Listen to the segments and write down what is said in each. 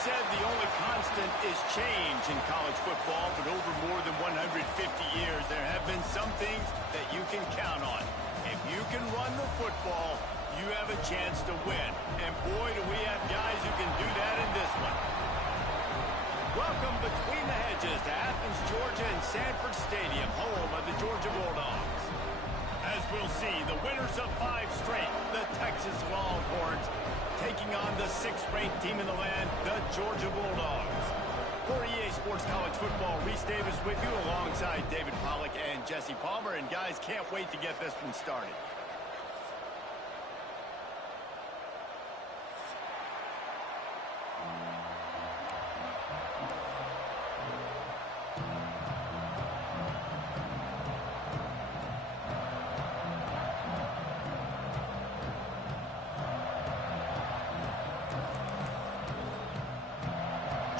said the only constant is change in college football, but over more than 150 years, there have been some things that you can count on. If you can run the football, you have a chance to win. And boy, do we have guys who can do that in this one. Welcome between the hedges to Athens, Georgia and Sanford Stadium, home of the Georgia Bulldogs. As we'll see, the winners of 5 straight, the Texas Longhorns, taking on the 6th-ranked team in the land, the Georgia Bulldogs. For EA Sports College Football, Reese Davis with you alongside David Pollack and Jesse Palmer. And guys, can't wait to get this one started.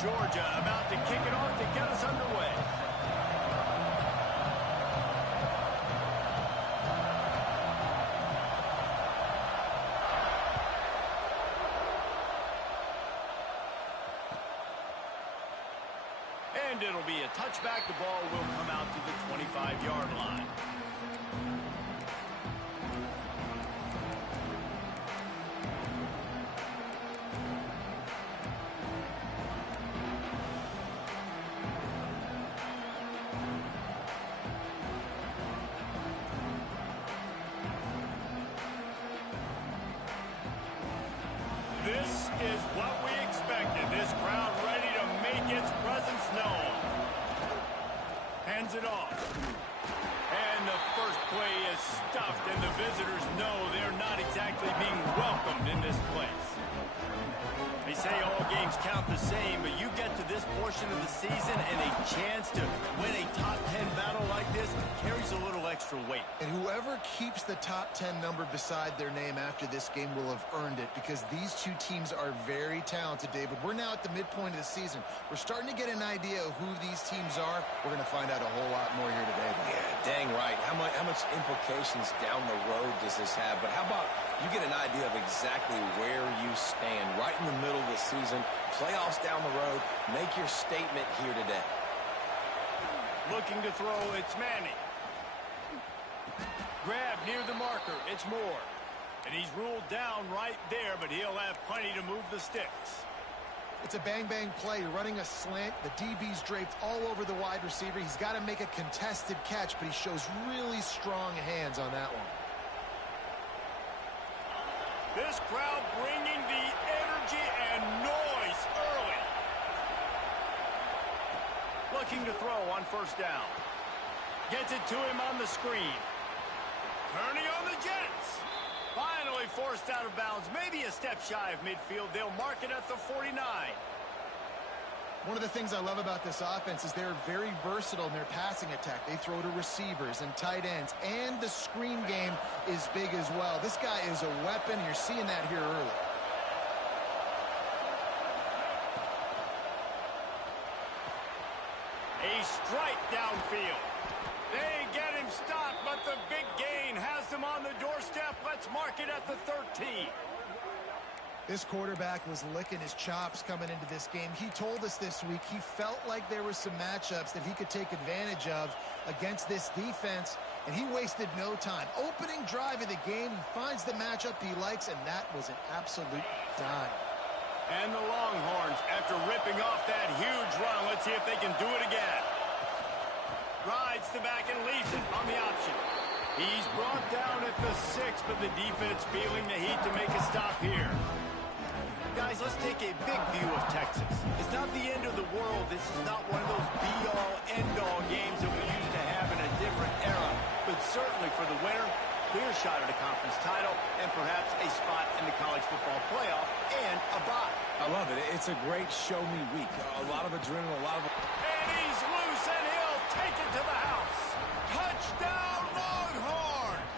Georgia about to kick it off to get us underway. And it'll be a touchback. The ball will come out to the 25-yard line. This is what we expected. This crowd ready to make its presence known. Hands it off. And the first play is stuffed, and the visitors know they're not exactly being welcomed in this place. They say all games count the same, but you get to this portion of the season and a chance to win a top 10 battle like this carries a little extra weight. And whoever keeps the top 10 number beside their name after this game will have earned it, because these two teams are very talented, David. We're now at the midpoint of the season. We're starting to get an idea of who these teams are. We're going to find out a whole lot more here today. Yeah, dang right. How much implications down the road does this have? But how about you get an idea of exactly where you stand right in the middle of the season, playoffs down the road, make your statement here today. Looking to throw, it's Manning. Grab near the marker, it's Moore. And he's ruled down right there, but he'll have plenty to move the sticks. It's a bang-bang play, running a slant. The DB's draped all over the wide receiver. He's got to make a contested catch, but he shows really strong hands on that one. This crowd bringing the energy and noise early. Looking to throw on first down. Gets it to him on the screen. Turning on the Jets. Finally forced out of bounds. Maybe a step shy of midfield. They'll mark it at the 49. One of the things I love about this offense is they're very versatile in their passing attack. They throw to receivers and tight ends, and the screen game is big as well. This guy is a weapon. You're seeing that here early. A strike downfield. They get him stopped, but the big gain has him on the doorstep. Let's mark it at the 13. This quarterback was licking his chops coming into this game. He told us this week he felt like there were some matchups that he could take advantage of against this defense, and he wasted no time. Opening drive of the game, he finds the matchup he likes, and that was an absolute dime. And the Longhorns, after ripping off that huge run, let's see if they can do it again. Rides the back and leaves it on the option. He's brought down at the 6, but the defense feeling the heat to make a stop here. Guys, let's take a big view of Texas. It's not the end of the world. This is not one of those be-all, end-all games that we used to have in a different era. But certainly for the winner, clear shot at a conference title and perhaps a spot in the college football playoff and a bye. I love it. It's a great show-me week. A lot of adrenaline, a lot of... And he's loose, and he'll take it to the house. Touchdown, Longhorns!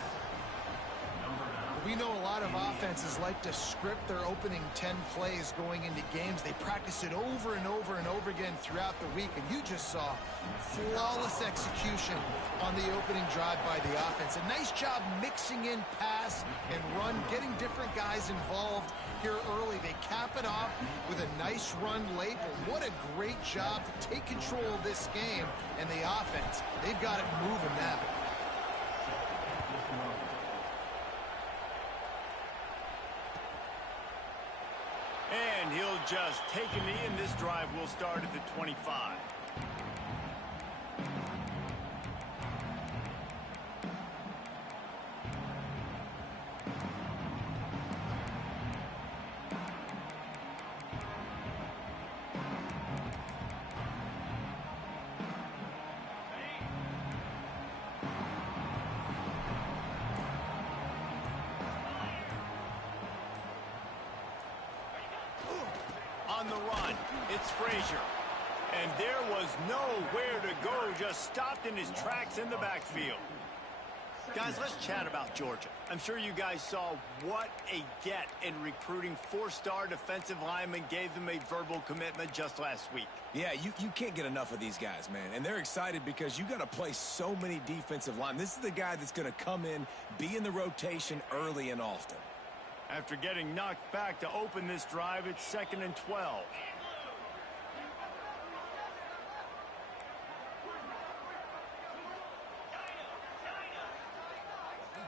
We You know, a lot of offenses like to script their opening 10 plays going into games. They practice it over and over and over again throughout the week, and you just saw flawless execution on the opening drive by the offense. A nice job mixing in pass and run, getting different guys involved here early. They cap it off with a nice run late, but what a great job to take control of this game. And the offense, they've got it moving now. And he'll just take a knee, and this drive will start at the 25. On the run, it's Frazier. And there was nowhere to go, just stopped in his tracks in the backfield. Guys, let's chat about Georgia. I'm sure you guys saw what a get in recruiting. 4-star defensive linemen, gave them a verbal commitment just last week. Yeah, you can't get enough of these guys, man. And they're excited because you got to play so many defensive linemen. This is the guy that's going to come in, be in the rotation early and often. After getting knocked back to open this drive, it's 2nd and 12.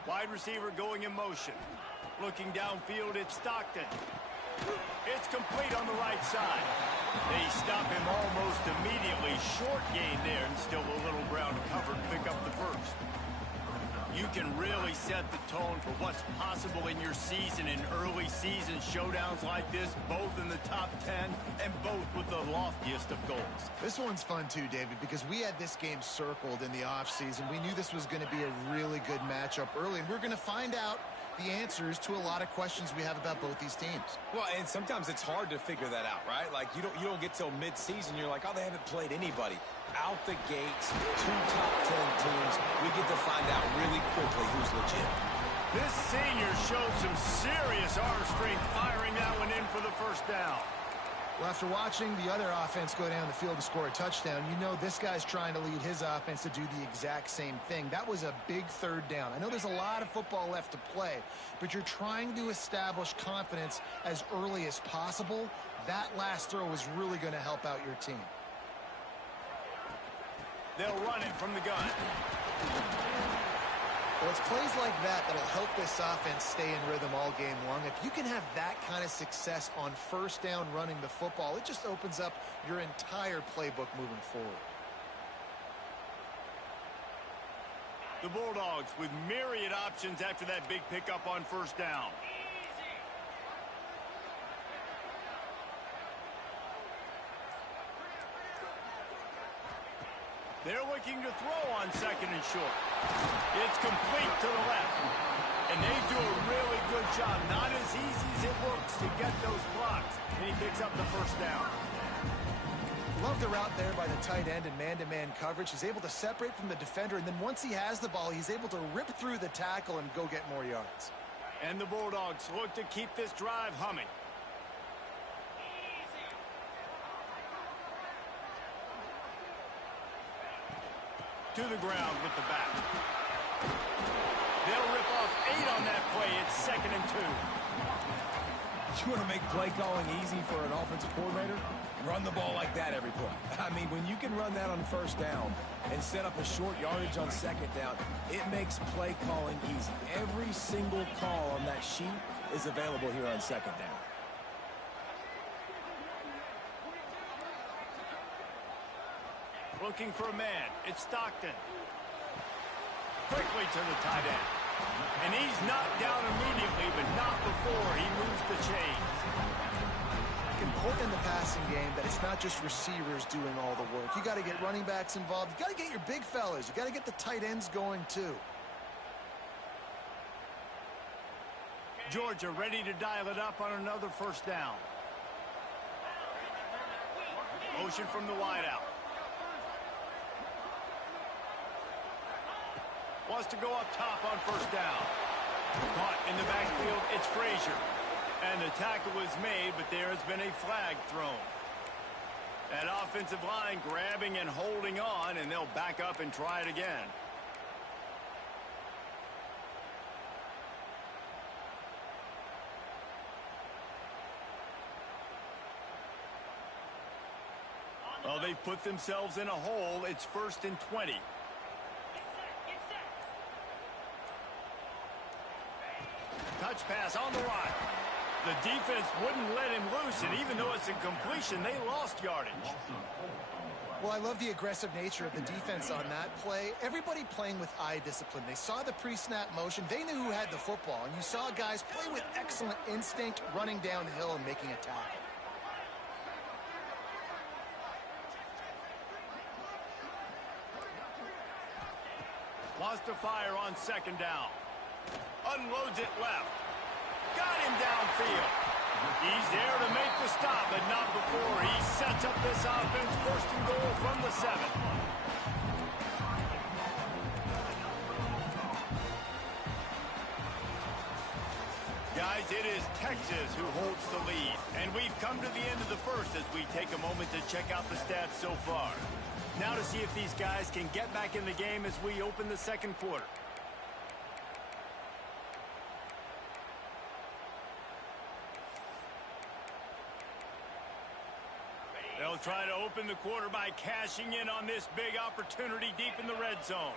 Wide receiver going in motion. Looking downfield, it's Stockton. It's complete on the right side. They stop him almost immediately. Short gain there, and still a little ground covered. Pick up the first. You can really set the tone for what's possible in your season in early season showdowns like this, both in the top 10 and both with the loftiest of goals. This one's fun too, David, because we had this game circled in the offseason. We knew this was going to be a really good matchup early, and we're going to find out the answers to a lot of questions we have about both these teams. Well, and sometimes it's hard to figure that out, right? Like, you don't get till mid-season, you're like, oh, they haven't played anybody. Out the gates, 2 top 10 teams, we get to find out really quickly who's legit. This senior showed some serious arm strength, firing that one in for the first down. Well, after watching the other offense go down the field and score a touchdown, you know this guy's trying to lead his offense to do the exact same thing. That was a big 3rd down. I know there's a lot of football left to play, but you're trying to establish confidence as early as possible. That last throw is really going to help out your team. They'll run it from the gun. Well, it's plays like that that'll help this offense stay in rhythm all game long. If you can have that kind of success on 1st down running the football, it just opens up your entire playbook moving forward. The Bulldogs with myriad options after that big pickup on 1st down. They're looking to throw on 2nd and short. It's complete to the left. And they do a really good job. Not as easy as it looks to get those blocks. And he picks up the 1st down. Love the route there by the tight end in man-to-man coverage. He's able to separate from the defender, and then once he has the ball, he's able to rip through the tackle and go get more yards. And the Bulldogs look to keep this drive humming. To the ground with the back. They'll rip off 8 on that play. It's 2nd and 2. You want to make play calling easy for an offensive coordinator? Run the ball like that every play. I mean, when you can run that on 1st down and set up a short yardage on 2nd down, it makes play calling easy. Every single call on that sheet is available here on 2nd down. Looking for a man. It's Stockton. Quickly to the tight end. And he's knocked down immediately, but not before he moves the chains. Important in the passing game that it's not just receivers doing all the work. You got to get running backs involved. You got to get your big fellas. You got to get the tight ends going too. Georgia ready to dial it up on another 1st down. Motion from the wideout. Wants to go up top on 1st down. Caught in the backfield, it's Frazier. And the tackle was made, but there has been a flag thrown. That offensive line grabbing and holding on, and they'll back up and try it again. Well, they've put themselves in a hole. It's 1st and 20. Touch pass on the line. The defense wouldn't let him loose, and even though it's incompletion, they lost yardage. Well, I love the aggressive nature of the defense on that play. Everybody playing with eye discipline. They saw the pre-snap motion. They knew who had the football, and you saw guys play with excellent instinct, running downhill and making a tackle. Wants to fire on 2nd down. Unloads it left. Got him downfield. He's there to make the stop, but not before he sets up this offense. 1st and goal from the 7. Guys, it is Texas who holds the lead. And we've come to the end of the 1st as we take a moment to check out the stats so far. Now to see if these guys can get back in the game as we open the 2nd quarter. They'll try to open the quarter by cashing in on this big opportunity deep in the red zone.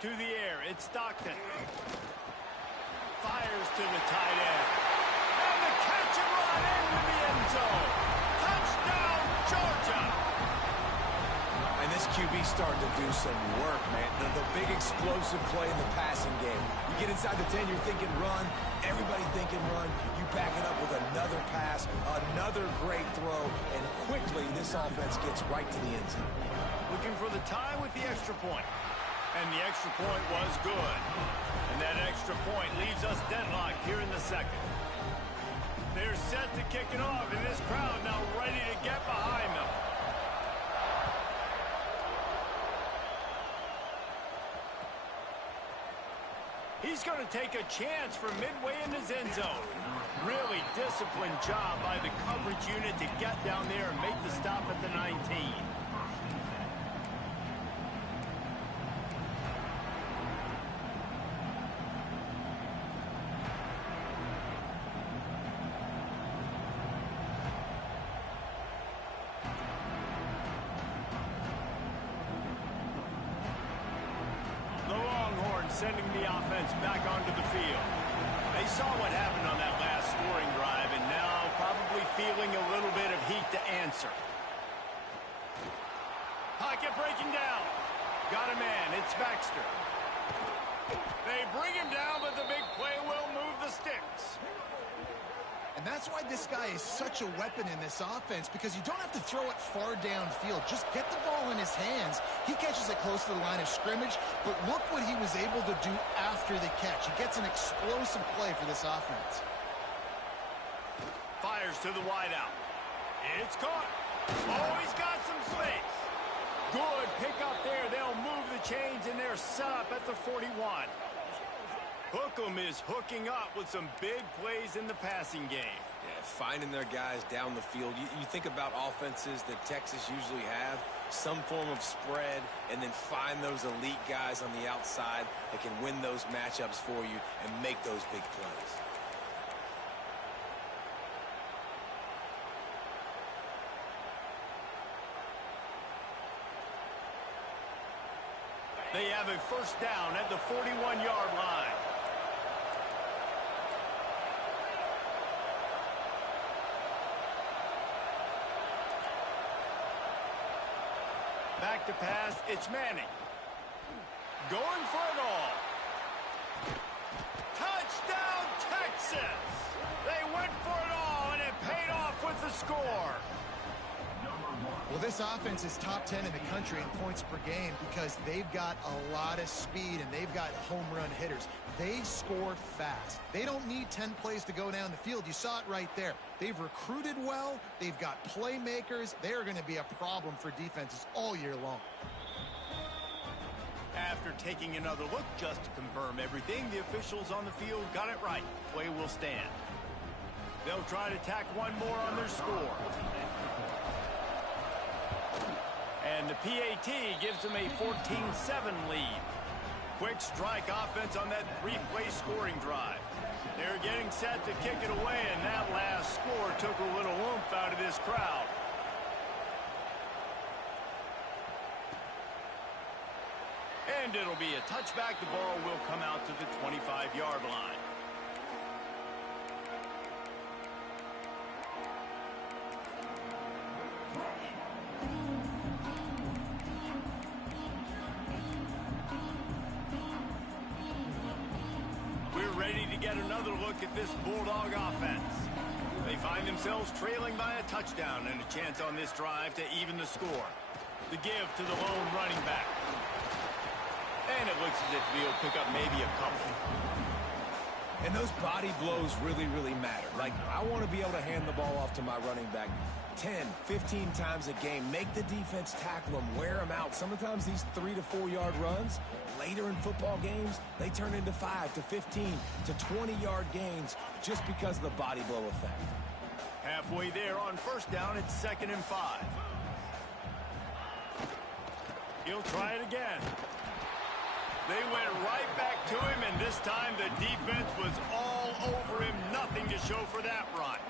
To the air, it's Stockton. Fires to the tight end. And the catch and run into the end zone. Touchdown, Georgia. And this QB starting to do some work, man. The big explosive play in the passing game. You get inside the 10, you're thinking run. Everybody thinking run. You back it up with another pass, another great throw, and quickly this offense gets right to the end zone. Looking for the tie with the extra point. And the extra point was good. And that extra point leaves us deadlocked here in the 2nd. They're set to kick it off, and this crowd now ready to get behind them. He's going to take a chance from midway in his end zone. Really disciplined job by the coverage unit to get down there and make the stop at the 19. Sending the offense back onto the field. They saw what happened on that last scoring drive, and now probably feeling a little bit of heat to answer. Pocket breaking down. Got a man. It's Baxter. They bring him down, but the big play will move the sticks. And that's why this guy is such a weapon in this offense, because you don't have to throw it far downfield. Just get the ball in his hands. He catches it close to the line of scrimmage, but look what he was able to do after the catch. He gets an explosive play for this offense. Fires to the wideout. It's caught. Oh, he's got some space. Good pick up there. They'll move the chains, and they're set up at the 41. Hookem is hooking up with some big plays in the passing game. Yeah, finding their guys down the field. You think about offenses that Texas usually have, some form of spread, and then find those elite guys on the outside that can win those matchups for you and make those big plays. They have a 1st down at the 41-yard line. Back to pass, it's Manning. Going for it all. Touchdown, Texas! They went for it all, and it paid off with the score. Well, this offense is top 10 in the country in points per game because they've got a lot of speed and they've got home run hitters. They score fast. They don't need 10 plays to go down the field. You saw it right there. They've recruited well. They've got playmakers. They're going to be a problem for defenses all year long. After taking another look just to confirm everything, the officials on the field got it right. Play will stand. They'll try to tack one more on their score. And the PAT gives them a 14-7 lead. Quick strike offense on that three-play scoring drive. They're getting set to kick it away, and that last score took a little oomph out of this crowd. And it'll be a touchback. The ball will come out to the 25-yard line. We're ready to get another look at this Bulldog offense. They find themselves trailing by a touchdown and a chance on this drive to even the score. The give to the lone running back. And it looks as if he'll pick up maybe a couple. And those body blows really, really matter. Like, I want to be able to hand the ball off to my running back 10, 15 times a game. Make the defense tackle them, wear them out. Sometimes these 3 to 4 yard runs, later in football games, they turn into 5 to 15 to 20-yard gains just because of the body blow effect. Halfway there on first down, it's 2nd and 5. He'll try it again. They went right back to him, and this time the defense was all over him. Nothing to show for that run.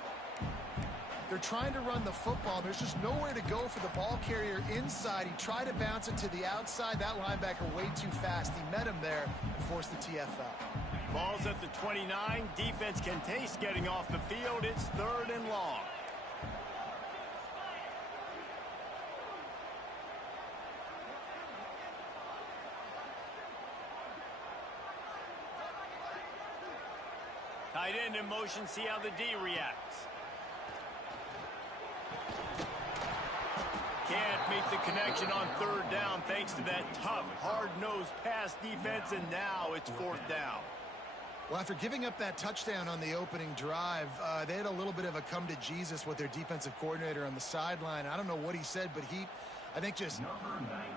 They're trying to run the football. There's just nowhere to go for the ball carrier inside. He tried to bounce it to the outside. That linebacker way too fast. He met him there and forced the TFL. Ball's at the 29. Defense can taste getting off the field. It's 3rd and long. Tight end in motion, see how the D reacts. Can't make the connection on 3rd down thanks to that tough, hard-nosed pass defense, and now it's 4th down. Well, after giving up that touchdown on the opening drive, they had a little bit of a come to Jesus with their defensive coordinator on the sideline. I don't know what he said, but I think just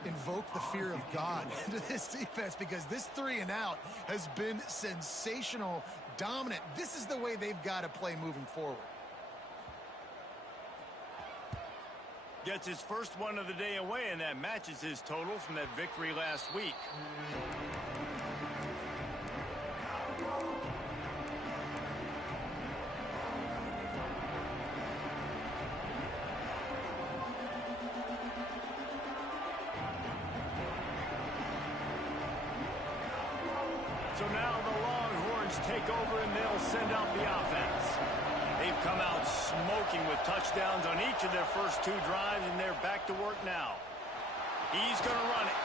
invoked the fear of God into this defense because this 3 and out has been sensational, dominant. This is the way they've got to play moving forward. Gets his first one of the day away, and that matches his total from that victory last week. So now the Longhorns take over, and they'll send out the offense. They've come out smoking with touchdowns on each of their first 2 drives, and they're back to work now. He's going to run it.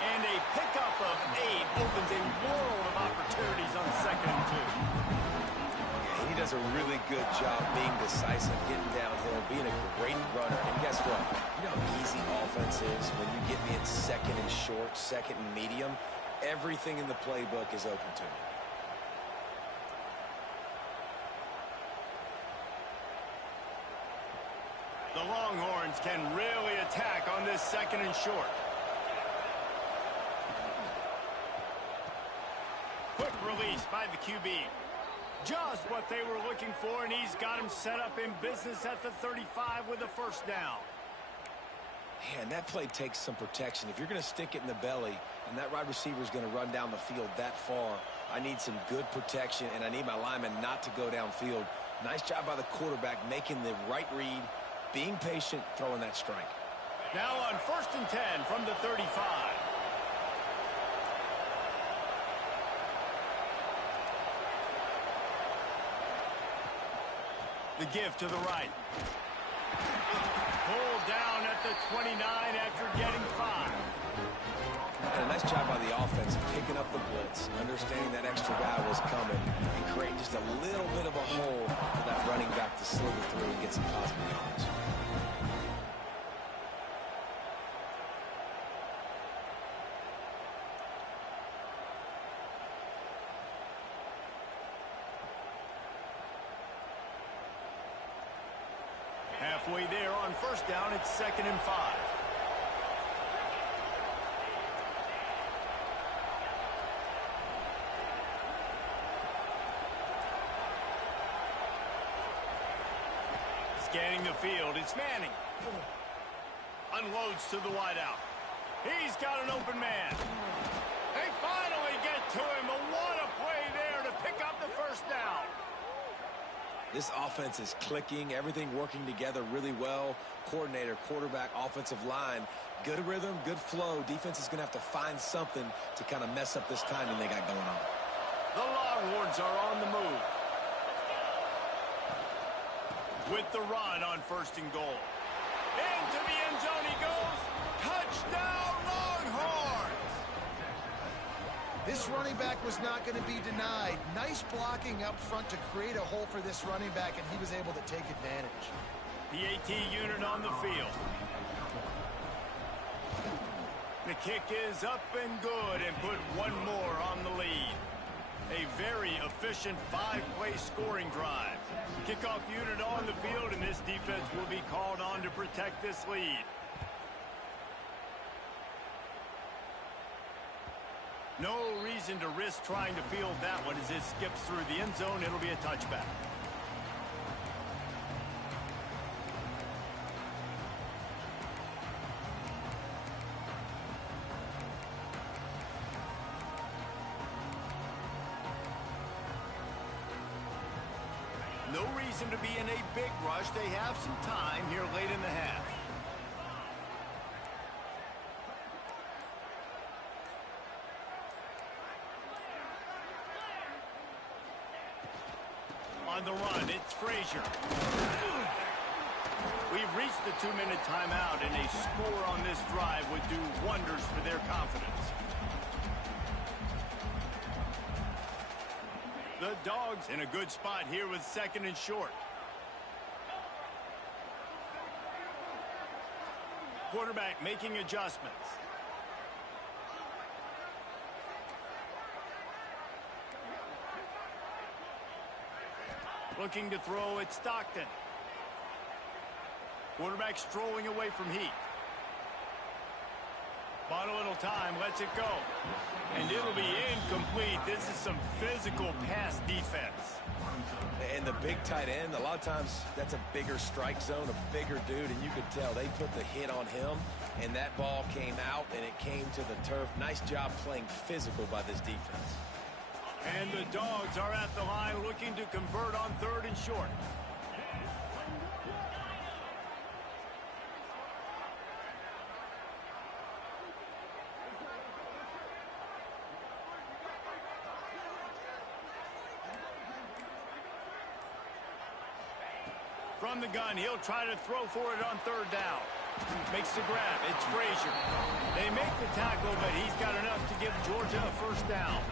And a pickup of 8 opens a world of opportunities on 2nd and 2. He does a really good job being decisive, getting downhill, being a great runner. And guess what? You know how easy offense is when you get me in 2nd and short, 2nd and medium. Everything in the playbook is open to me. The Longhorns can really attack on this 2nd and short. Quick release by the QB. Just what they were looking for, and he's got him set up in business at the 35 with a 1st down. Man, that play takes some protection. If you're going to stick it in the belly and that wide receiver is going to run down the field that far, I need some good protection, and I need my lineman not to go downfield. Nice job by the quarterback making the right read, being patient, throwing that strike. Now on 1st and 10 from the 35. The give to the right. Pulled down at the 29 after getting 5. And a nice job by the offense picking up the blitz, understanding that extra guy was coming, and creating just a little bit of a hole for that running back to slither through and get some positive yards. halfway there on first down. It's 2nd and 5. Scanning the field, it's Manning. Unloads to the wideout. He's got an open man. They finally get to him, but what a play there to pick up the first down. This offense is clicking, everything working together really well. Coordinator, quarterback, offensive line, good rhythm, good flow. Defense is going to have to find something to kind of mess up this timing they got going on. The Longhorns are on the move. With the run on 1st and goal. Into the end zone he goes. Touchdown, Longhorns! This running back was not going to be denied. Nice blocking up front to create a hole for this running back, and he was able to take advantage. The AT unit on the field. The kick is up and good, and put one more on the lead. A very efficient 5-play scoring drive. Kickoff unit on the field, and this defense will be called on to protect this lead. No reason to risk trying to field that one as it skips through the end zone. It'll be a touchback. No reason to be in a big rush. They have some time here late in the half. On the run, it's Frazier. We've reached the 2-minute timeout, and a score on this drive would do wonders for their confidence. The Dogs in a good spot here with 2nd and short. Quarterback making adjustments. Looking to throw at Stockton. Quarterback strolling away from Heat. Bought a little time, lets it go. And it'll be incomplete. This is some physical pass defense. And the big tight end, a lot of times that's a bigger strike zone, a bigger dude, and you could tell they put the hit on him, and that ball came out, and it came to the turf. Nice job playing physical by this defense. And the Dogs are at the line looking to convert on 3rd and short. From the gun, he'll try to throw for it on 3rd down. Makes the grab. It's Frazier. They make the tackle, but he's got enough to give Georgia a 1st down.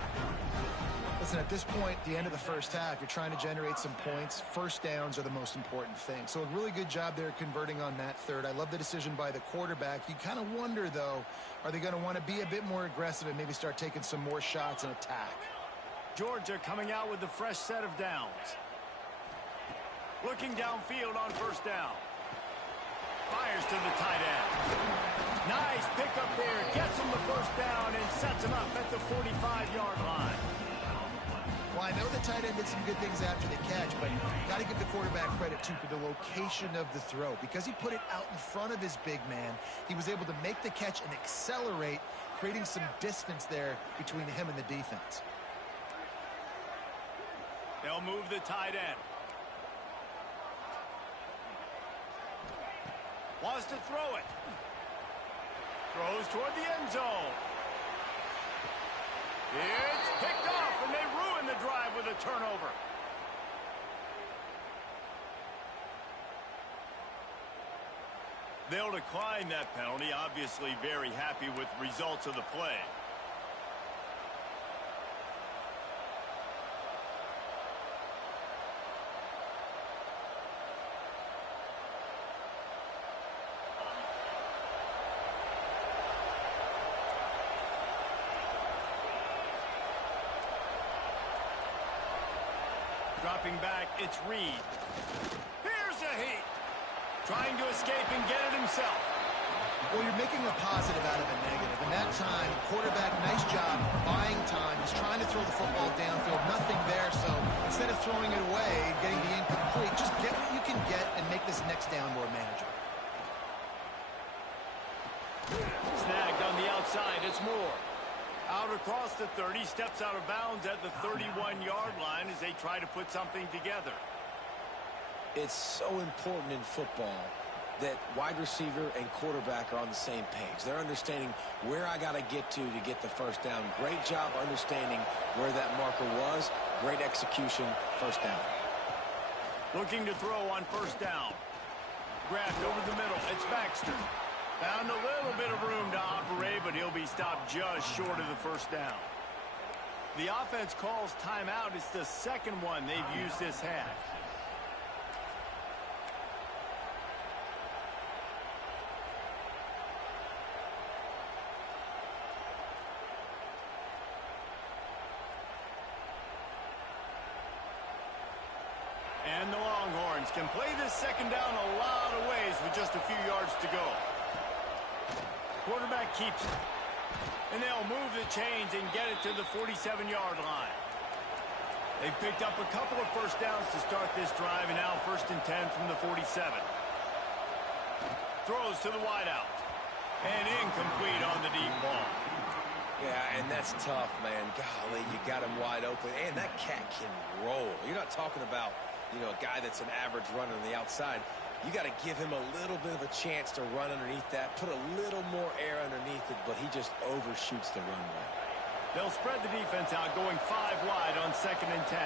Listen, at this point, the end of the first half, you're trying to generate some points. 1st downs are the most important thing. So a really good job there converting on that 3rd. I love the decision by the quarterback. You kind of wonder, though, are they going to want to be a bit more aggressive and maybe start taking some more shots and attack? Georgia coming out with a fresh set of downs. Looking downfield on 1st down. Fires to the tight end. Nice pickup there. Gets him the 1st down and sets him up at the 45-yard line. Well, I know the tight end did some good things after the catch, but got to give the quarterback credit, too, for the location of the throw. Because he put it out in front of his big man, he was able to make the catch and accelerate, creating some distance there between him and the defense. They'll move the tight end. Wants to throw it. Throws toward the end zone. It's picked off, and they ruin the drive with a turnover. They'll decline that penalty, obviously very happy with the results of the play. Dropping back, it's Reed. Here's a Heat. trying to escape and get it himself. Well, you're making a positive out of a negative. And that time, quarterback, nice job buying time. He's trying to throw the football downfield. Nothing there. So instead of throwing it away and getting the incomplete, just get what you can get and make this next down more manageable. Snagged on the outside. It's Moore. Out across the 30, steps out of bounds at the 31-yard line as they try to put something together. It's so important in football that wide receiver and quarterback are on the same page. They're understanding where I got to get get the first down. Great job understanding where that marker was. Great execution, first down. Looking to throw on first down. Grabbed over the middle. It's Baxter. Found a little bit of room to operate, but he'll be stopped just short of the first down. The offense calls timeout. It's the second one they've used this half. And the Longhorns can play this second down a lot of ways with just a few yards to go. Quarterback keeps it. And they'll move the chains and get it to the 47-yard line. They've picked up a couple of first downs to start this drive, and now 1st and 10 from the 47. Throws to the wideout. And incomplete on the deep ball. Yeah, and that's tough, man. Golly, you got him wide open. And that cat can roll. You're not talking about, a guy that's an average runner on the outside. You got to give him a little bit of a chance to run underneath that, put a little more air underneath it, but he just overshoots the runway. They'll spread the defense out, going 5 wide on 2nd and 10.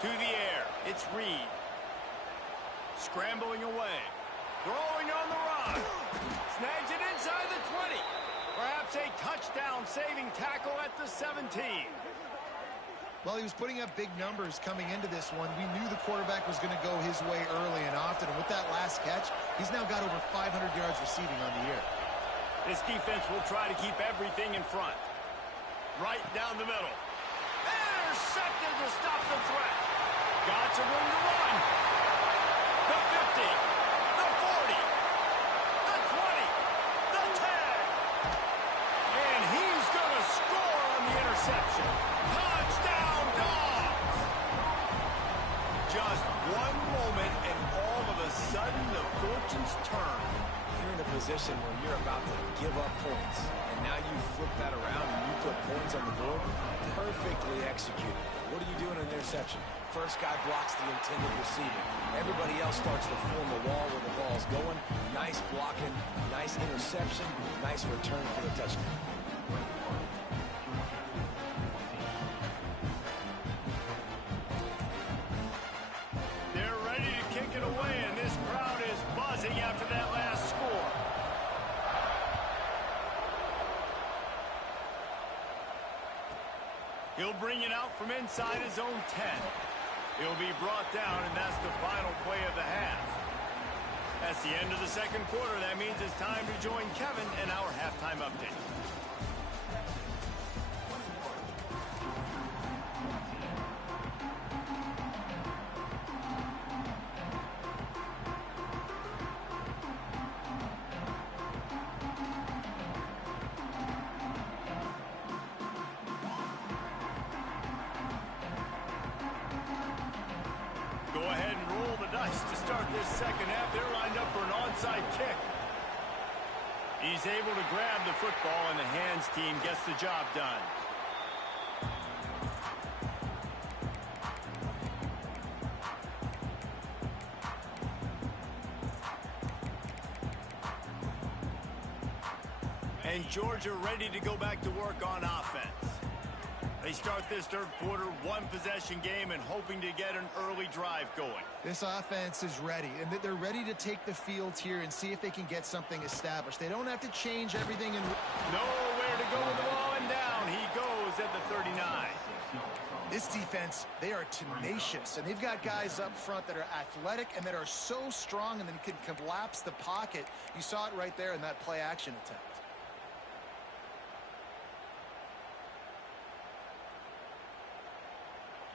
To the air, it's Reed. Scrambling away. Throwing on the run. Snags it inside the 20. Perhaps a touchdown-saving tackle at the 17. Well, he was putting up big numbers coming into this one. We knew the quarterback was going to go his way early and often. And with that last catch, he's now got over 500 yards receiving on the year. This defense will try to keep everything in front. Right down the middle. Intercepted to stop the threat. Got some room to run. The 50. The 40. The 20. The 10. And he's going to score on the interception. Touchdown, Dogs! Just one moment, and all of a sudden, the fortunes turn. You're in a position where you're about to give up points, and now you flip that around and you put points on the board. Perfectly executed. What do you do in an interception? First guy blocks the intended receiver. Everybody else starts to form a wall where the ball's going. Nice blocking, nice interception, nice return for the touchdown. They're ready to kick it away, and this crowd is buzzing after that last score. He'll bring it out from inside his own 10. He'll be brought down, and that's the final play of the half. That's the end of the second quarter. That means it's time to join Kevin in our halftime update. Go ahead and roll the dice to start this second half. They're lined up for an onside kick. He's able to grab the football, and the hands team gets the job done. And Georgia ready to go back to work on offense. They start this third quarter, one-possession game, and hoping to get an early drive going. This offense is ready, and they're ready to take the field here and see if they can get something established. They don't have to change everything. Nowhere to go with the ball, and down he goes at the 39. This defense, they are tenacious, and they've got guys up front that are athletic and that are so strong and then can collapse the pocket. You saw it right there in that play-action attempt.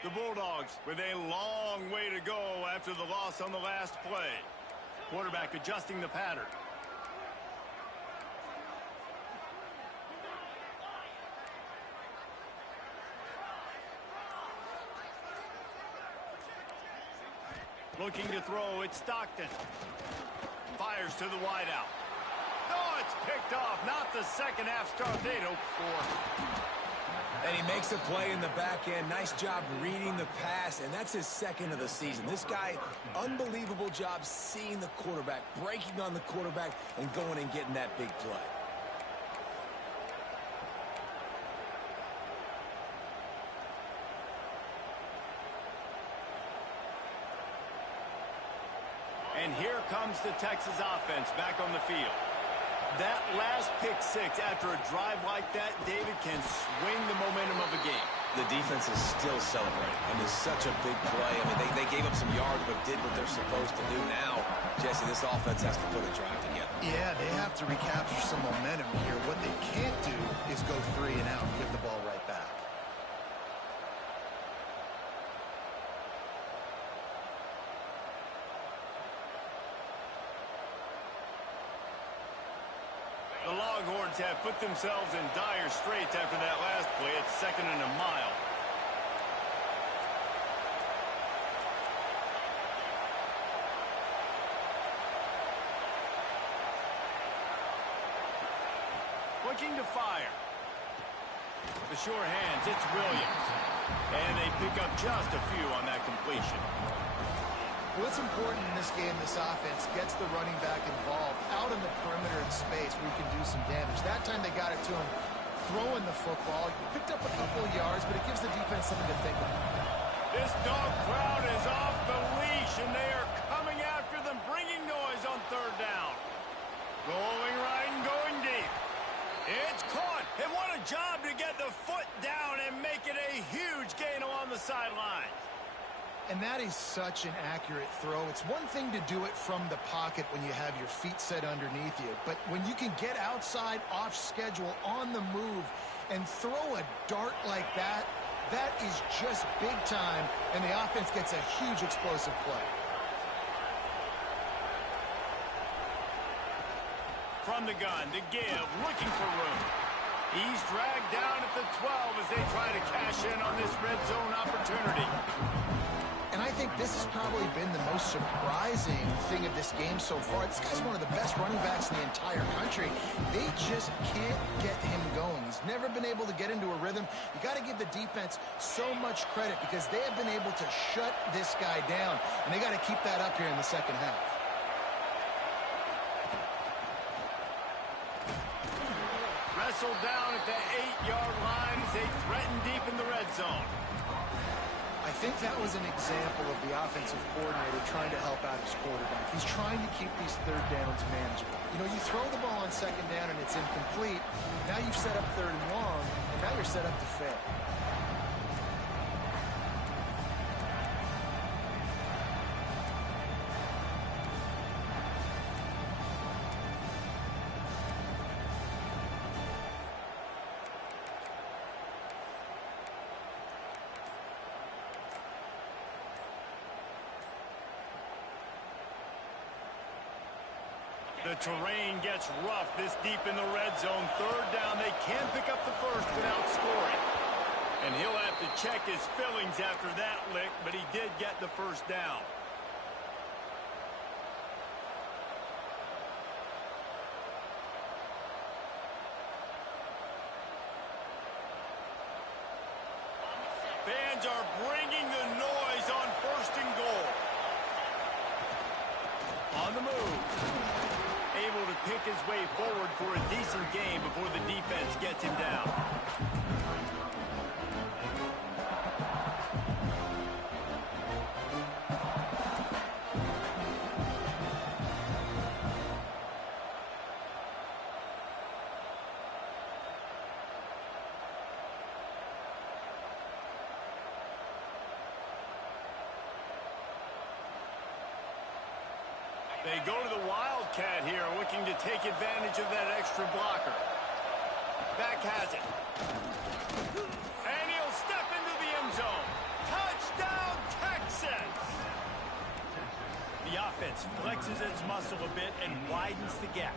The Bulldogs with a long way to go after the loss on the last play. Quarterback adjusting the pattern. Looking to throw, it's Stockton. Fires to the wideout. Oh, it's picked off. Not the second half start they'd hoped for. And he makes a play in the back end. Nice job reading the pass, and that's his second of the season. This guy, unbelievable job seeing the quarterback, breaking on the quarterback, and going and getting that big play. And here comes the Texas offense back on the field. That last pick six after a drive like that, David, can swing the momentum of a game. The defense is still celebrating. I mean, such a big play. I mean, they gave up some yards but did what they're supposed to do. Now, Jesse, this offense has to put a drive together. Yeah, they have to recapture some momentum here. What they can't do is go 3 and out and give the ball right back. The Longhorns have put themselves in dire straits after that last play. It's 2nd and a mile. Looking to fire. The sure hands, it's Williams. And they pick up just a few on that completion. What's important in this game, this offense gets the running back involved out in the perimeter in space where you can do some damage. That time they got it to him throwing the football. Picked up a couple of yards, but it gives the defense something to think about. This dog crowd is off the leash, and they are coming after them, bringing noise on 3rd down. Going right and going deep. It's caught, and what a job to get the foot down and make it a huge gain along the sidelines. And that is such an accurate throw. It's one thing to do it from the pocket when you have your feet set underneath you, but when you can get outside, off schedule, on the move, and throw a dart like that, that is just big time, and the offense gets a huge explosive play. From the gun to give, looking for room. He's dragged down at the 12 as they try to cash in on this red zone opportunity. And I think this has probably been the most surprising thing of this game so far. This guy's one of the best running backs in the entire country. They just can't get him going. He's never been able to get into a rhythm. You got to give the defense so much credit because they have been able to shut this guy down. And they got to keep that up here in the second half. Wrestled down at the 8-yard line as they threaten deep in the red zone. I think that was an example of the offensive coordinator trying to help out his quarterback. He's trying to keep these 3rd downs manageable. You know, you throw the ball on 2nd down and it's incomplete. Now you've set up 3rd and long, and now you're set up to fail. The terrain gets rough this deep in the red zone. 3rd down, they can pick up the first without scoring. And he'll have to check his fillings after that lick, but he did get the first down. Fans are bringing the noise on 1st and goal. On the move. Able to pick his way forward for a decent game before the defense gets him down. They go to the Wildcat here, looking to take advantage of that extra blocker. Back has it. And he'll step into the end zone. Touchdown! The offense flexes its muscle a bit and widens the gap.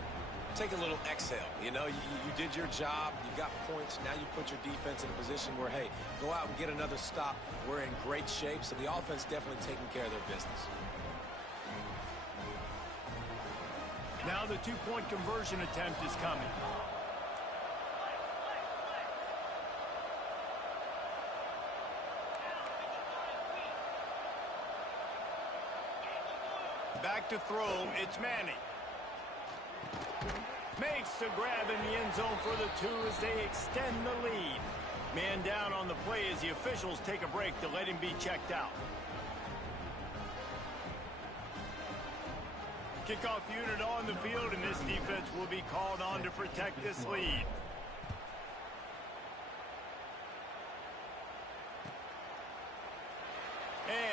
Take a little exhale. You know, you did your job. You got points. Now you put your defense in a position where, hey, go out and get another stop. We're in great shape, so the offense definitely taking care of their business. Now the two-point conversion attempt is coming. Back to throw, it's Manning. Makes the grab in the end zone for the two as they extend the lead. Man down on the play as the officials take a break to let him be checked out. Kickoff unit on the field, and this defense will be called on to protect this lead.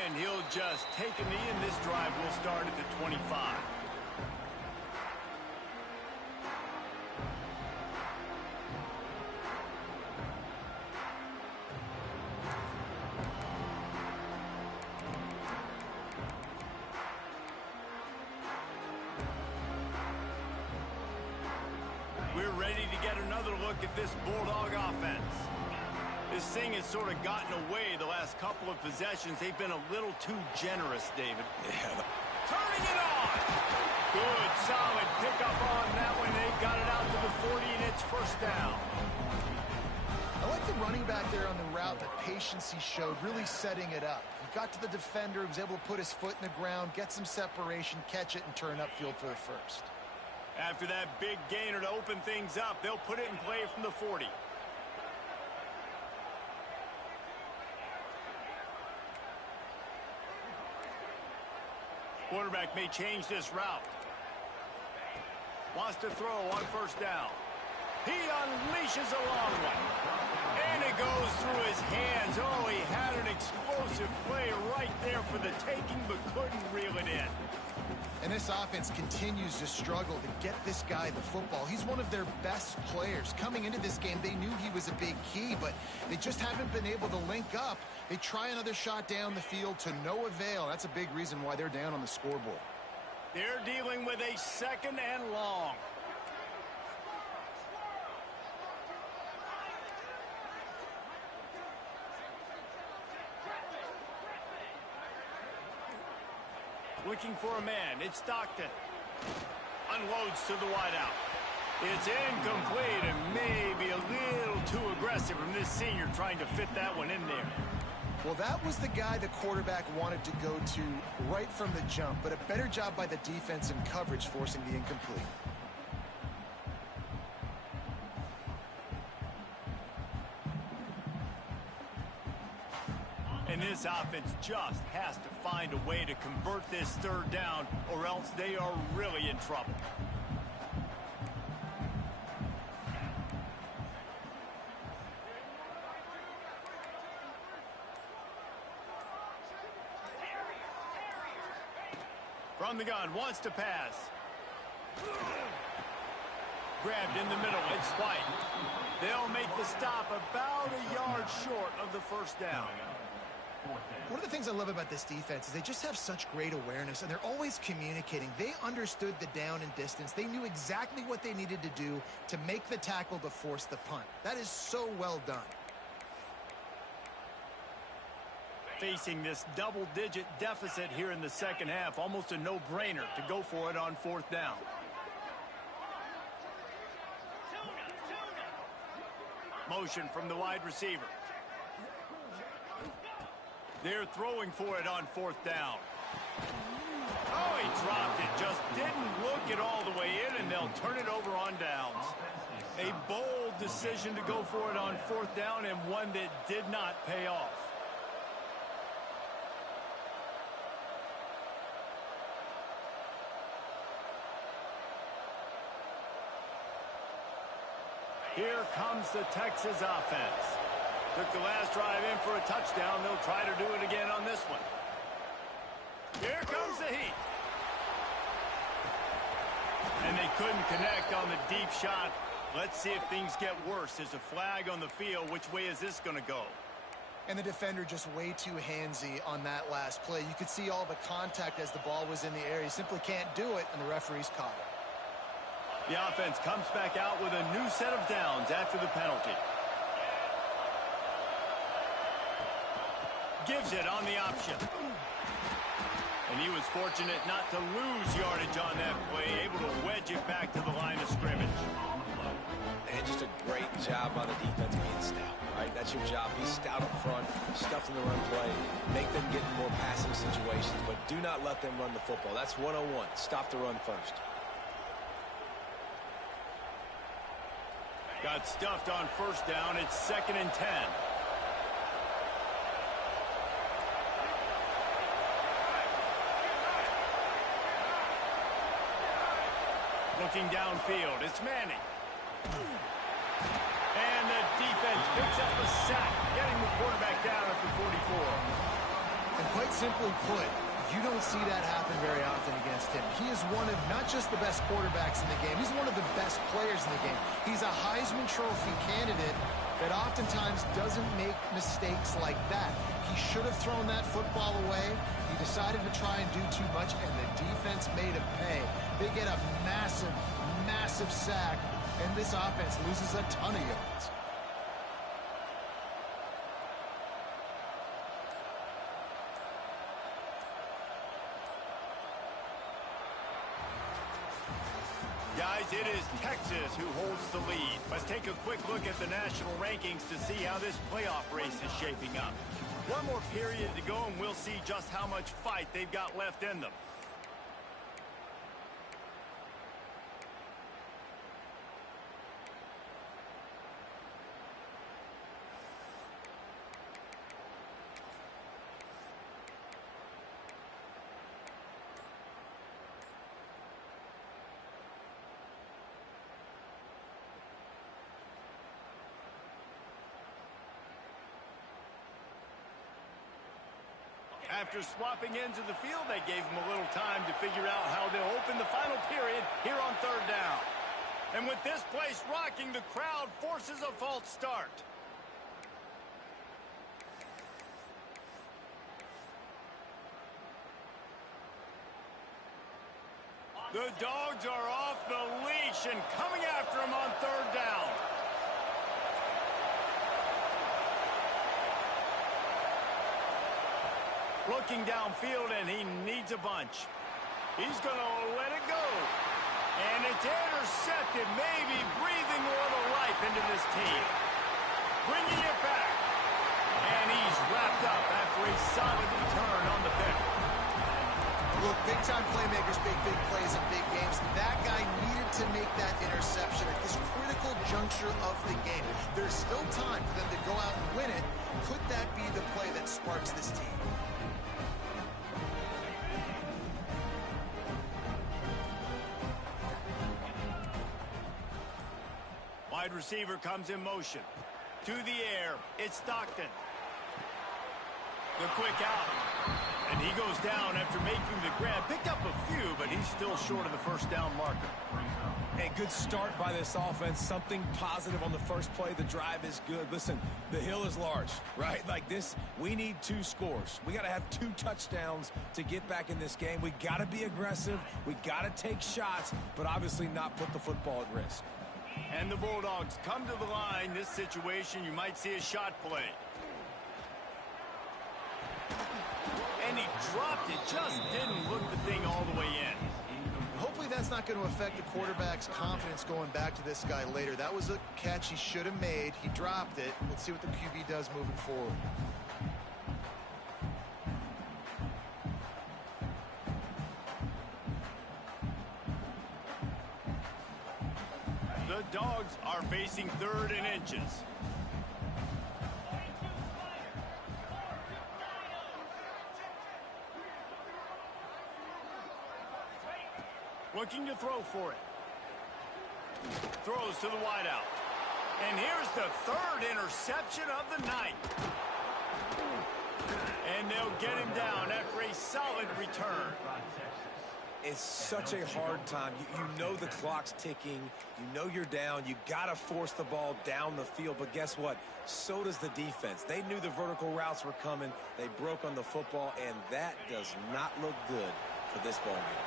And he'll just take a knee, and this drive will start at the 25. We're ready to get another look at this Bulldog offense. This thing has sort of gotten away the last couple of possessions. They've been a little too generous, David. Yeah. Turning it on. Good, solid pickup on that one. They got it out to the 40, and it's first down. I like the running back there on the route, the patience he showed, really setting it up. He got to the defender, he was able to put his foot in the ground, get some separation, catch it, and turn upfield for the first. After that big gainer to open things up, they'll put it in play from the 40. Quarterback may change this route. Wants to throw on first down. He unleashes a long one. And it goes through his hands. Oh, he had an explosive play right there for the taking, but couldn't reel it in. And this offense continues to struggle to get this guy the football. He's one of their best players. Coming into this game, they knew he was a big key, but they just haven't been able to link up. They try another shot down the field to no avail. That's a big reason why they're down on the scoreboard. They're dealing with a second and long. Looking for a man. It's Stockton. Unloads to the wideout. It's incomplete and maybe a little too aggressive from this senior trying to fit that one in there. Well, that was the guy the quarterback wanted to go to right from the jump, but a better job by the defense in coverage forcing the incomplete. And this offense just has to find a way to convert this third down, or else they are really in trouble. From the gun, wants to pass. Grabbed in the middle, it's White. They'll make the stop about a yard short of the first down. One of the things I love about this defense is they just have such great awareness, and they're always communicating. They understood the down and distance. They knew exactly what they needed to do to make the tackle to force the punt. That is so well done. Facing this double-digit deficit here in the second half, almost a no-brainer to go for it on fourth down. Motion from the wide receiver. They're throwing for it on fourth down. Oh, he dropped it. Just didn't look it all the way in, and they'll turn it over on downs. A bold decision to go for it on fourth down, and one that did not pay off. Here comes the Texas offense. Took the last drive in for a touchdown. They'll try to do it again on this one. Here comes the heat. And they couldn't connect on the deep shot. Let's see if things get worse. There's a flag on the field. Which way is this going to go? And the defender just way too handsy on that last play. You could see all the contact as the ball was in the air. He simply can't do it, and the referee's caught it. The offense comes back out with a new set of downs after the penalty. Gives it on the option. And he was fortunate not to lose yardage on that play, able to wedge it back to the line of scrimmage. And just a great job by the defense being stout, right? That's your job. Be stout up front, stuff in the run play, make them get in more passing situations, but do not let them run the football. That's 101. Stop the run first. Got stuffed on first down. It's 2nd and 10. Looking downfield, it's Manning. And the defense picks up a sack, getting the quarterback down at the 44. And quite simply put, you don't see that happen very often against him. He is one of not just the best quarterbacks in the game, he's one of the best players in the game. He's a Heisman Trophy candidate that oftentimes doesn't make mistakes like that. He should have thrown that football away. He decided to try and do too much, and the defense made him pay. They get a massive, massive sack, and this offense loses a ton of yards. Guys, it is Texas who holds the lead. Let's take a quick look at the national rankings to see how this playoff race is shaping up. One more period to go, and we'll see just how much fight they've got left in them. After swapping ends of the field, they gave them a little time to figure out how they'll open the final period here on 3rd down. And with this place rocking, the crowd forces a false start. The Dogs are off the leash and coming after him on 3rd down. Looking downfield, and he needs a bunch. He's going to let it go. And it's intercepted, maybe breathing a little life into this team. Bringing it back. And he's wrapped up after a solid return on the pick. Look, big-time playmakers make big plays in big games. That guy needed to make that interception at this critical juncture of the game. There's still time for them to go out and win it. Could that be the play that sparks this team? Wide receiver comes in motion. To the air, it's Stockton. The quick out. And he goes down after making the grab. Picked up a few, but he's still short of the first down marker. Hey, good start by this offense. Something positive on the first play. The drive is good. Listen, the hill is large, right? Like this, we need 2 scores. We got to have 2 touchdowns to get back in this game. We got to be aggressive. We got to take shots, but obviously not put the football at risk. And the Bulldogs come to the line. This situation, you might see a shot play. And he dropped it. Just didn't look the thing all the way in. Hopefully that's not going to affect the quarterback's confidence going back to this guy later. That was a catch he should have made. He dropped it. Let's see what the QB does moving forward. The Dogs are facing 3rd and inches. Looking to throw for it. Throws to the wideout. And here's the 3rd interception of the night. And they'll get him down after a solid return. it's such a hard time. You know the clock's ticking. You know you're down. You got to force the ball down the field. But guess what? So does the defense. They knew the vertical routes were coming. They broke on the football, and that does not look good for this ball game.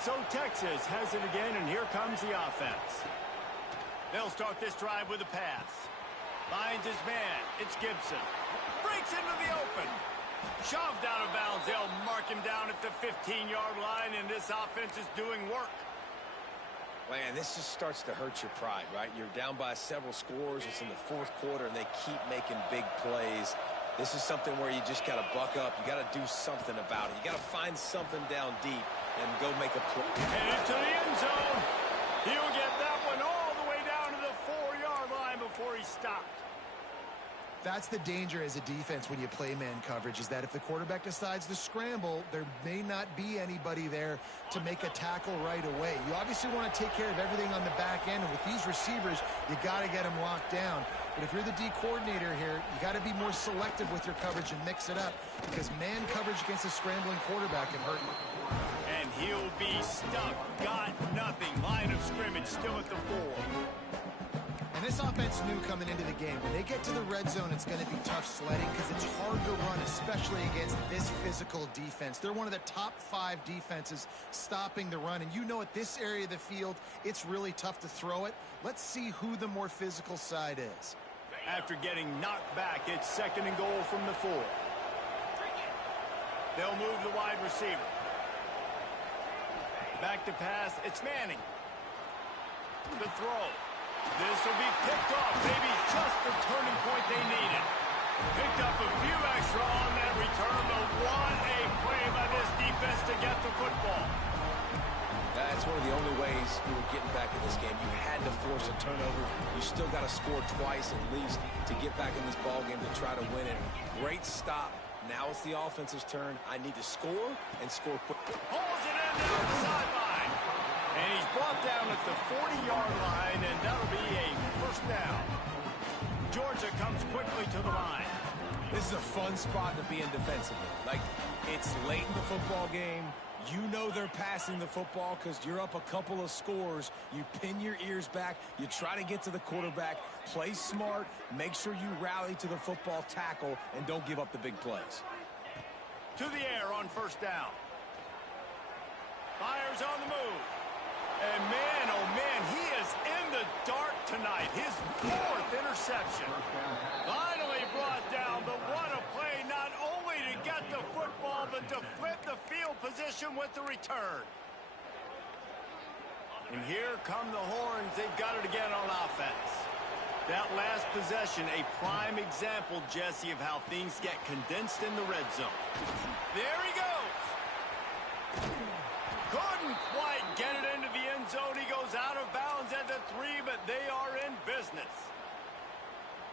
So Texas has it again, and here comes the offense. They'll start this drive with a pass. Finds his man. It's Gibson. Breaks into the open. Shoved out of bounds. They'll mark him down at the 15-yard line, and this offense is doing work. Man, this just starts to hurt your pride, right? You're down by several scores. It's in the fourth quarter, and they keep making big plays. This is something where you just got to buck up. You got to do something about it. You got to find something down deep and go make a play. Headed to the end zone. He'll get that one all the way down to the 4-yard line before he stopped. That's the danger as a defense when you play man coverage, is that if the quarterback decides to scramble, there may not be anybody there to make a tackle right away. You obviously want to take care of everything on the back end, and with these receivers, you got to get them locked down. But if you're the D coordinator here, you got to be more selective with your coverage and mix it up, because man coverage against a scrambling quarterback can hurt you. And he'll be stuck. Got nothing. Line of scrimmage still at the 4. And this offense knew coming into the game, when they get to the red zone, it's going to be tough sledding because it's hard to run, especially against this physical defense. They're one of the top 5 defenses stopping the run. And you know at this area of the field, it's really tough to throw it. Let's see who the more physical side is. After getting knocked back, it's 2nd and goal from the 4. They'll move the wide receiver. Back to pass, it's Manning. The throw. This will be picked off, maybe just the turning point they needed. Picked up a few extra on that return, but what a play by this defense to get the football. That's one of the only ways you were getting back in this game. You had to force a turnover. You still got to score twice at least to get back in this ball game to try to win it. Great stop. Now it's the offense's turn. I need to score and score quickly. Pulls it in down the sideline. And he's brought down at the 40-yard line, and that'll be a first down. Georgia comes quickly to the line. This is a fun spot to be in defensively. Like, it's late in the football game. You know they're passing the football because you're up a couple of scores. You pin your ears back. You try to get to the quarterback. Play smart. Make sure you rally to the football tackle and don't give up the big plays. To the air on first down. Fires on the move. And man, oh man, he is in the dark tonight. His 4th interception. Finally brought down, but what a play, not only to get the football, but to flip the field position with the return. And here come the horns. They've got it again on offense. That last possession, a prime example, Jesse, of how things get condensed in the red zone. There he goes. Couldn't quite get it into the end zone. He goes out of bounds at the 3, but they are in business.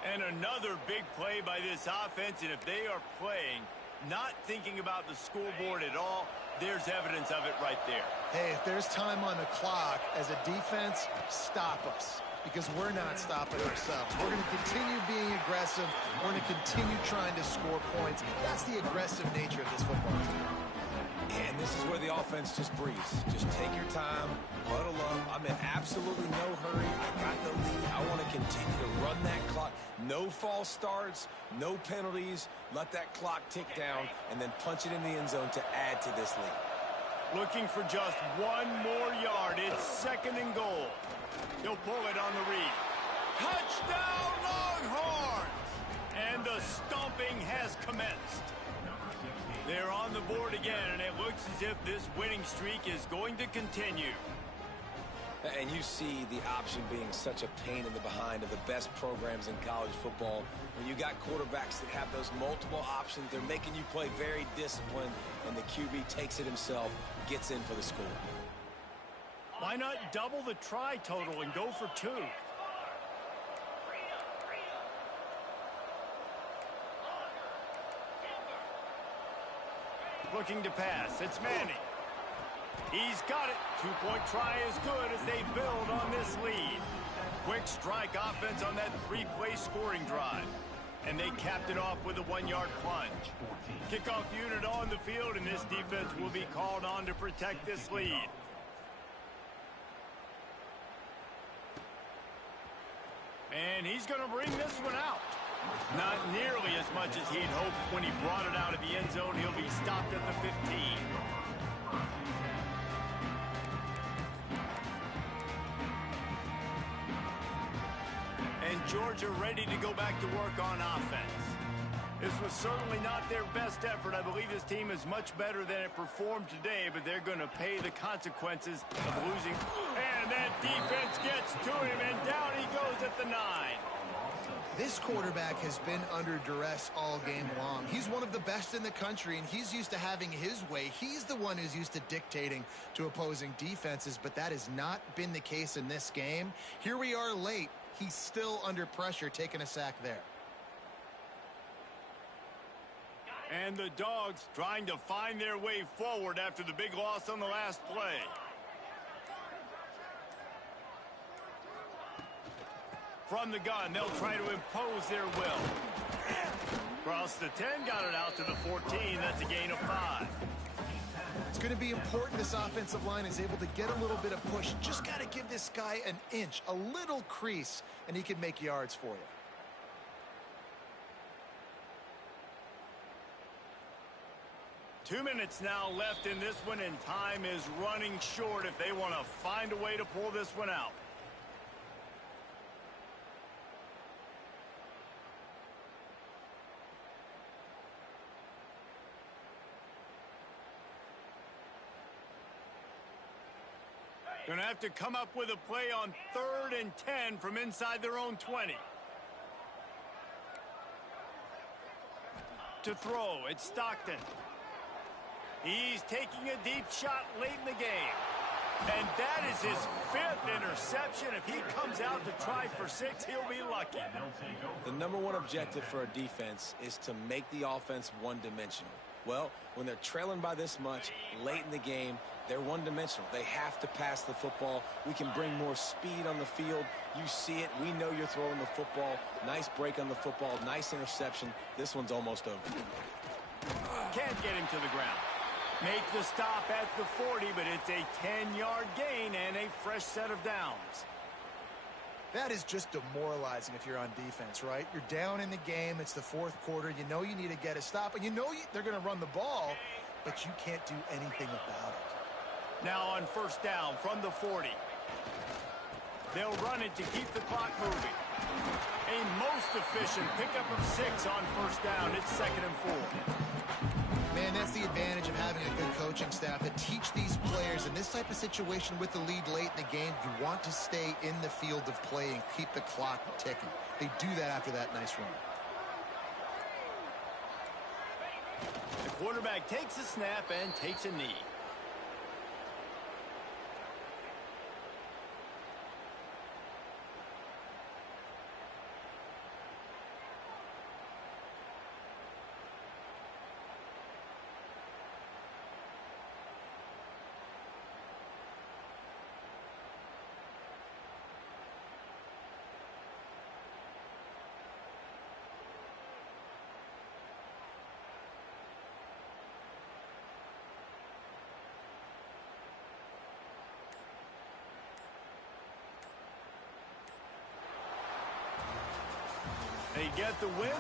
And another big play by this offense, and if they are playing, not thinking about the scoreboard at all, there's evidence of it right there. Hey, if there's time on the clock, as a defense, stop us. Because we're not stopping ourselves. We're going to continue being aggressive. We're going to continue trying to score points. That's the aggressive nature of this football team. And this is where the offense just breathes. Just take your time, huddle up. I'm in absolutely no hurry. I got the lead. I want to continue to run that clock. No false starts, no penalties. Let that clock tick down, and then punch it in the end zone to add to this lead. Looking for just 1 more yard. It's 2nd and goal. He'll pull it on the read. Touchdown, Longhorns! And the stomping has commenced. They're on the board again, and it looks as if this winning streak is going to continue. And you see the option being such a pain in the behind of the best programs in college football. When you got quarterbacks that have those multiple options, they're making you play very disciplined, and the QB takes it himself, gets in for the score. Why not double the try total and go for 2? Looking to pass. It's Manning. He's got it. 2-point try is good as they build on this lead. Quick strike offense on that 3-play scoring drive. and they capped it off with a 1-yard plunge. Kickoff unit on the field, and this defense will be called on to protect this lead. And he's going to bring this one out. Not nearly as much as he'd hoped when he brought it out of the end zone. He'll be stopped at the 15. And Georgia ready to go back to work on offense. This was certainly not their best effort. I believe this team is much better than it performed today, but they're going to pay the consequences of losing. And that defense gets to him, and down he goes at the 9. This quarterback has been under duress all game long. He's one of the best in the country, and he's used to having his way. He's the one who's used to dictating to opposing defenses, but that has not been the case in this game. Here we are late. He's still under pressure, taking a sack there. And the Dogs trying to find their way forward after the big loss on the last play. From the gun, they'll try to impose their will. Across the 10, got it out to the 14. That's a gain of 5. It's going to be important this offensive line is able to get a little bit of push. Just got to give this guy an inch, a little crease, and he can make yards for you. Two minutes now left in this one, and time is running short if they want to find a way to pull this one out. Going to have to come up with a play on 3rd and 10 from inside their own 20. To throw, it's Stockton. He's taking a deep shot late in the game. And that is his 5th interception. If he comes out to try for 6, he'll be lucky. The #1 objective for a defense is to make the offense one-dimensional. Well, when they're trailing by this much late in the game, they're one-dimensional. They have to pass the football. We can bring more speed on the field. You see it. We know you're throwing the football. Nice break on the football. Nice interception. This one's almost over. Can't get him to the ground. Make the stop at the 40, but it's a 10-yard gain and a fresh set of downs. That is just demoralizing if you're on defense, right? You're down in the game. It's the 4th quarter. You know you need to get a stop, and you know they're going to run the ball, but you can't do anything about it. Now on 1st down from the 40. They'll run it to keep the clock moving. A most efficient pickup of 6 on 1st down. It's 2nd and 4. Man, that's the advantage of having a good coaching staff to teach these players in this type of situation with the lead late in the game. You want to stay in the field of play and keep the clock ticking. They do that after that nice run. The quarterback takes a snap and takes a knee. They get the win.